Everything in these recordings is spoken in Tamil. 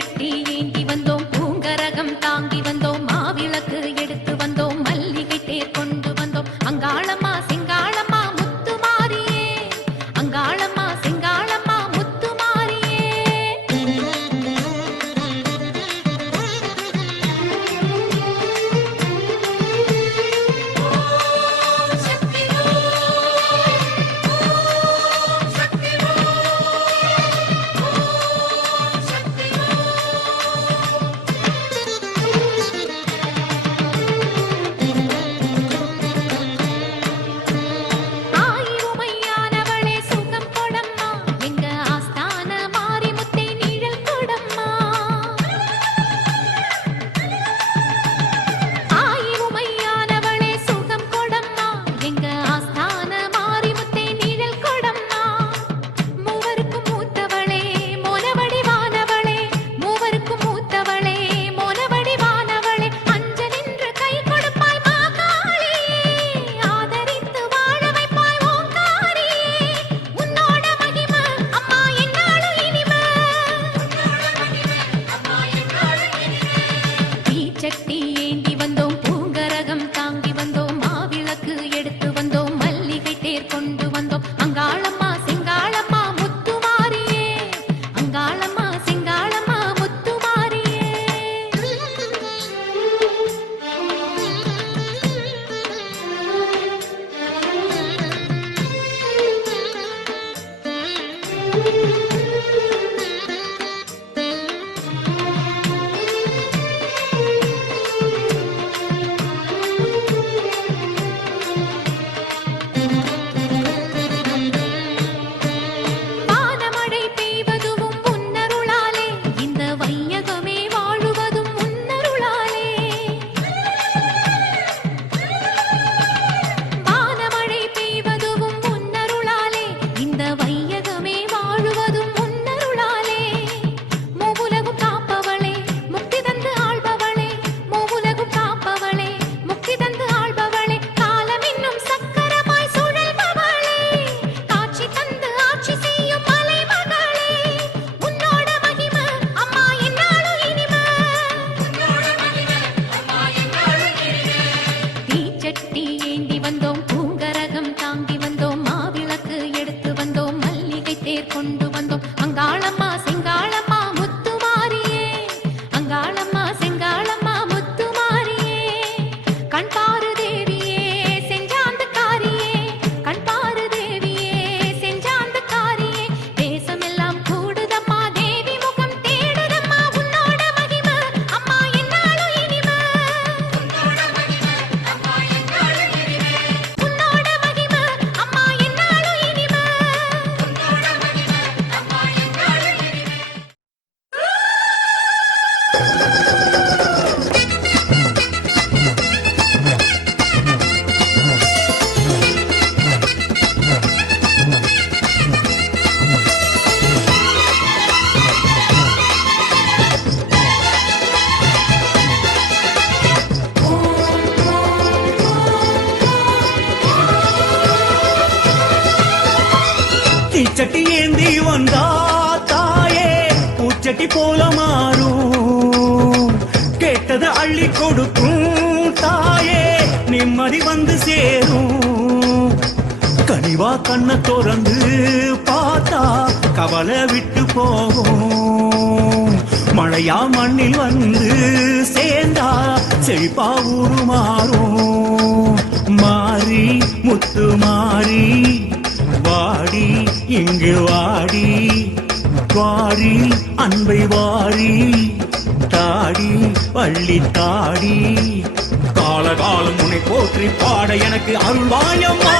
தீச்சட்டி ஏந்தி வந்தோம், பூங்கரகம் தாங்கி வந்தோம், மாவிளக்கு எடுத்து வந்தோம், மல்லிகை தேர் கொண்டு வந்தோம். அங்காளம்மா சிங்காளம்மா முத்துமாரியே, அங்காளம்மா சிங்காளம்மா முத்துமாரியே. ஆயிரமையானவளே சுகம் கொடம்மா, எங்க ஆஸ்தான மாரிமுத்தே நிழல் கொடம்மா. ஆயிரமையானவளே சுகம் கொடம்மா, எங்க ஆஸ்தான மாரிமுத்தே நிழல் கொடம்மா. மூவருக்கும் மூத்தவளே மோனவடிவானவளே, மூவருக்கும் மூத்தவளே மோனவடிவானவளே, அஞ்ச நின்று கை கொடுப்பாய் மாகாளியே, ஆதரித்து வாழ வைப்பாய் ஓங்காரியே. உன்னோட மகிமை அம்மா என்னாலும் இனிமை, தீச்சட்டி ஏந்தி வந்தோம், பூங்கரகம் தாங்கி வந்தோம், மாவிளக்கு எடுத்து வந்தோம், மல்லிகை தேர் கொண்டு வந்தோம். அங்காளம்மா சிங்காளம்மா முத்துமாரியே, அங்காளம்மா சிங்காளம்மா முத்துமாரியே. வானமழை பெய்வதும் உன்னருளாலே, இந்த வையகமே வாழுவதும் உன்னருளாலே. வானமழை பெய்வதும் உன்னருளாலே, இந்த வையகமே வாழுவதும் உன்னருளாலே. மூவுலகும் காப்பவளே, முக்தி தந்து ஆள்பவளே, மூவுலகும் காப்பவளே, முக்தி தந்து ஆள்பவளே, காலம் இன்னும் சக்கரமாய் சுழல்பவளே, காட்சி தந்து ஆட்சி செய்யும் மலைமகளே. உன்னோட மகிமை அம்மா என்னாலும் இனிமை, தீச்சட்டி ஏந்தி வந்தோம், பூங்கரகம் தாங்கி வந்தோம், மாவிளக்கு எடுத்து வந்தோம், மல்லிகை தேர் கொண்டு வந்தோம். அங்காளம்மா சிங்காளம்மா முத்துமாரியே, அங்காளம்மா சிங்காளம்மா முத்துமாரியே. கண்பாரு தேவியே செஞ்சாந்தக்காரியே, கண்பாரு தேவியே செஞ்சாந்தக்காரியே. தேசமெல்லாம் கூடுதம்மா, தேவி முகம் தேடுதம்மா, உன்னோட மகிமை அம்மா என்னாலும் இனிமை, உன்னோட மகிமை அம்மா என்னாலும் இனிமை, உன்னோட மகிமை அம்மா என்னாலும் இனிமை, உன்னோட மகிமை அம்மா என்னாலும் இனிமை. தீச்சட்டி ஏந்தி வந்தா தாயே, பூச்சட்டி போல மாறும், கேட்டது அள்ளி கொடுக்கும் தாயே, நிம்மதி வந்து சேரும். கனிவா கண்ண திறந்து பார்த்தா கவலை விட்டு போகும், மழையா மண்ணில் வந்து சேர்ந்தா செழிப்பா உருமாறும். மாறி முத்து மாறி வாடி இங்கு வாடி, வாரி அன்பை வாரி தாடி வள்ளி தாடி, காலகாலம் உன்னை போற்றி பாட எனக்கு அருள்வாயம்மா.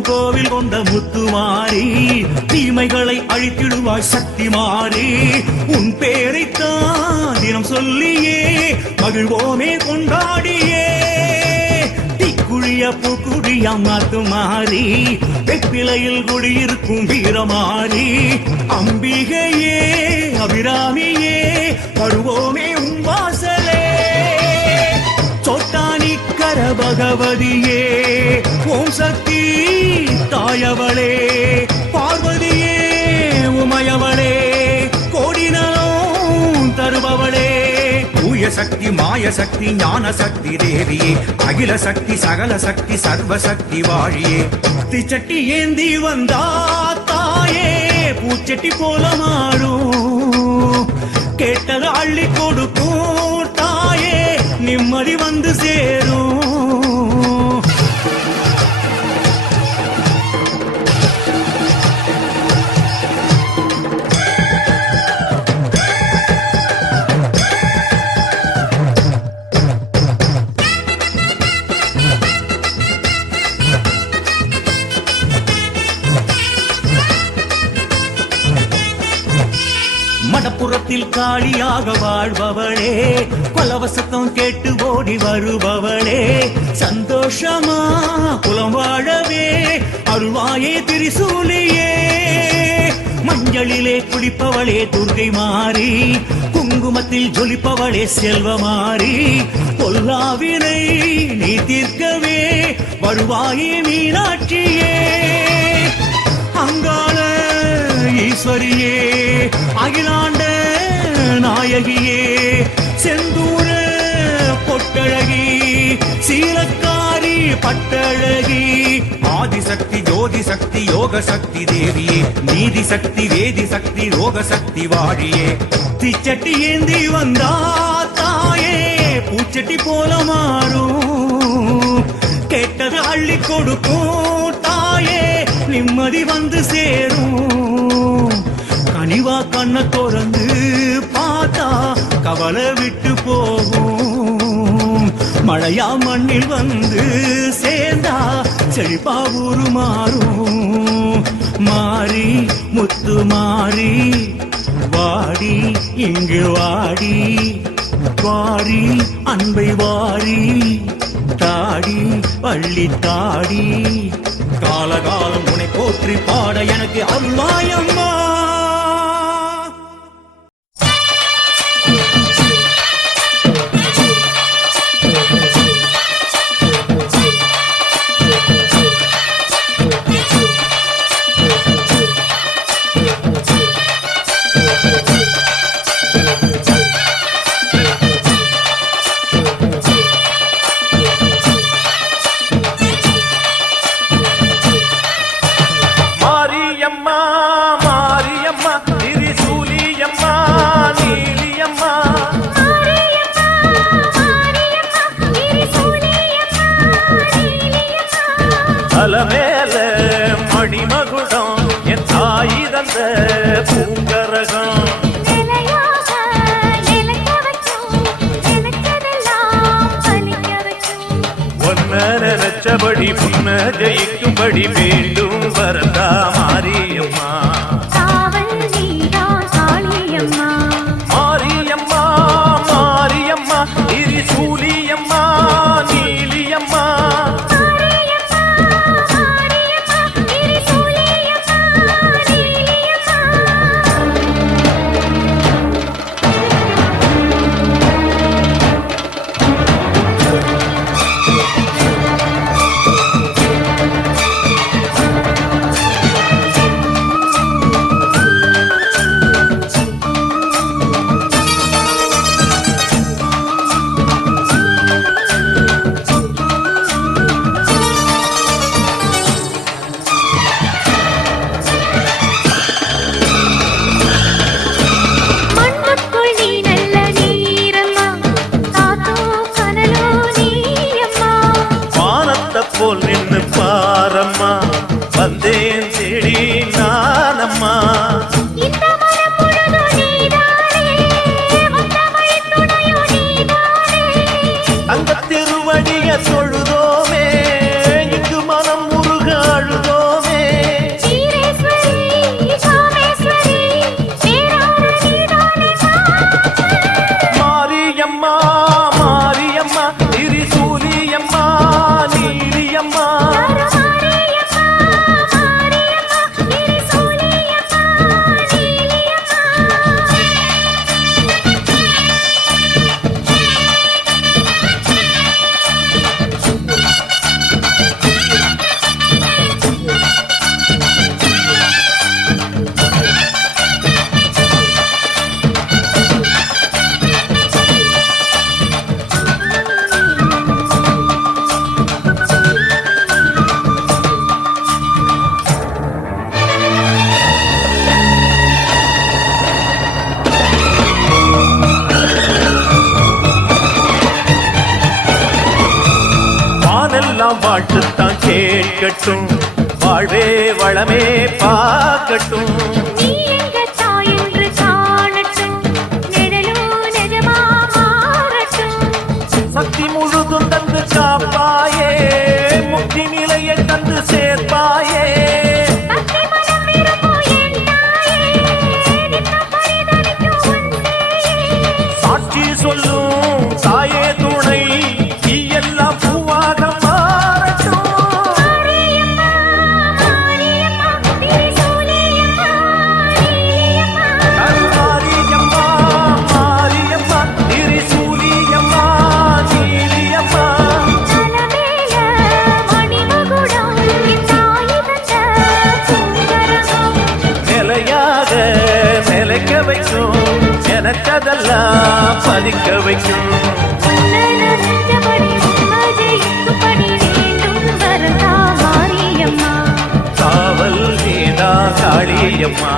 உருவம் கோவில் கொண்ட முத்துமாரி தீமைகளை அழித்திடுவாய் சக்தி மாறி உன் பேரைத்தான் தினம் சொல்லியே மகிழ்வோமே கொண்டாடியே தீக்குழிய பூக்குழியா மாத்து மாறி வெப்பிலையில் குடியிருக்கும் வீரமாறி அம்பிகையே அபிராமியே வருவோமே உன் வாசலே சோட்டானிக்கர பகவதியே ஓம் சக்தி தாயவளே பார்வதியே உமையவளே கோடினோம் தருபவளே தூய சக்தி மாய சக்தி ஞான சக்தி தேவியே அகில சக்தி சகல சக்தி சர்வ சக்தி வாழியே தீச்சட்டி ஏந்தி வந்தா தாயே பூச்சட்டி போல மாறும் கேட்டது அள்ளி கொடுக்கும் தாயே நிம்மதி வந்து சேரும் மடப்புறத்தில் காளியாக வாழ்பவளே கொலவசத்தம் கேட்டு ஓடி வருபவளே சந்தோஷமா குலம் வாழவே அருள்வாயே திரிசூலியே மஞ்சளிலே குளிப்பவளே துர்கை மாறி குங்குமத்தில் ஜொலிப்பவளே செல்வமாறி பொல்லாவினை நீ தீர்க்கவே வருவாயே மீனாட்சியே அங்காள ஈஸ்வரியே அகிலாண்ட நாயகியே செந்தூர பொட்டழகி சீலக்காரி பட்டழகி ஆதிசக்தி ஜோதி சக்தி யோக சக்தி தேவியே நீதி சக்தி வேதி சக்தி ரோக சக்தி வாழியே தீச்சட்டி ஏந்தி வந்தா தாயே பூச்சட்டி போல மாறும் கேட்டது அள்ளி கொடுக்கும் தாயே நிம்மதி வந்து சேரும் கனிவா கண்ண திறந்து பார்த்தா கவலை விட்டு போகும் மழையா மண்ணில் வந்து சேர்ந்தா செழிப்பா ஊரு மாறும் மாறி முத்து மாறி வாடி இங்கு வாடி வாரி அன்பை வாரி தாடி பள்ளி தாடி காலகாலம் உன்னை போற்றி பாட எனக்கு அருள்வாயம்மா அலமேல மணிமகுடம் என் தாய் தந்த பூங்கரகம் ஒன்ன நினைச்சபடி புன்ன ஜெயிக்கும்படி வேண்டும் வரதா மாரியம்மா மாரியம்மா மாரியம்மா திரிசூலியம்மா நீலியம்மா பாட்டுத்தான் கேட்கட்டும், வாழ்வே வளமே பார்க்கட்டும். நீ எங்க தாய் என்று காணட்டும், நிழலும் நிஜமா மாறட்டும். சக்தி முழுதும் தந்து காப்பாயே, முக்தி நிலையை தந்து சேர்ப்பாயே. பக்தி மனம் விரும்பும் என் தாயே, நித்தம் பரிதவிக்கும் உன் சேயே. சாட்சி சொல்லும் தாயே துணை, நீ எல்லாம் பூவாக மாறட்டும். மாரியம்மா, மாரியம்மா, திரிசூலியம்மா, நீலியம்மா. மாரியம்மா, மாரியம்மா, திரிசூலியம்மா, நீலியம்மா. தலமேல மணிமகுடம், என் தாய் தந்த பூங்கரகம். நிலையாக நிலைக்க வைக்கும், எனக்கதெல்லாம் பதிக்க வைக்கும். உன்னை நினைஞ்சபடி, உன்னை ஜெயிக்கும்படி வேண்டும் வரதா மாரியம்மா. காவல் நீதா காளியம்மா.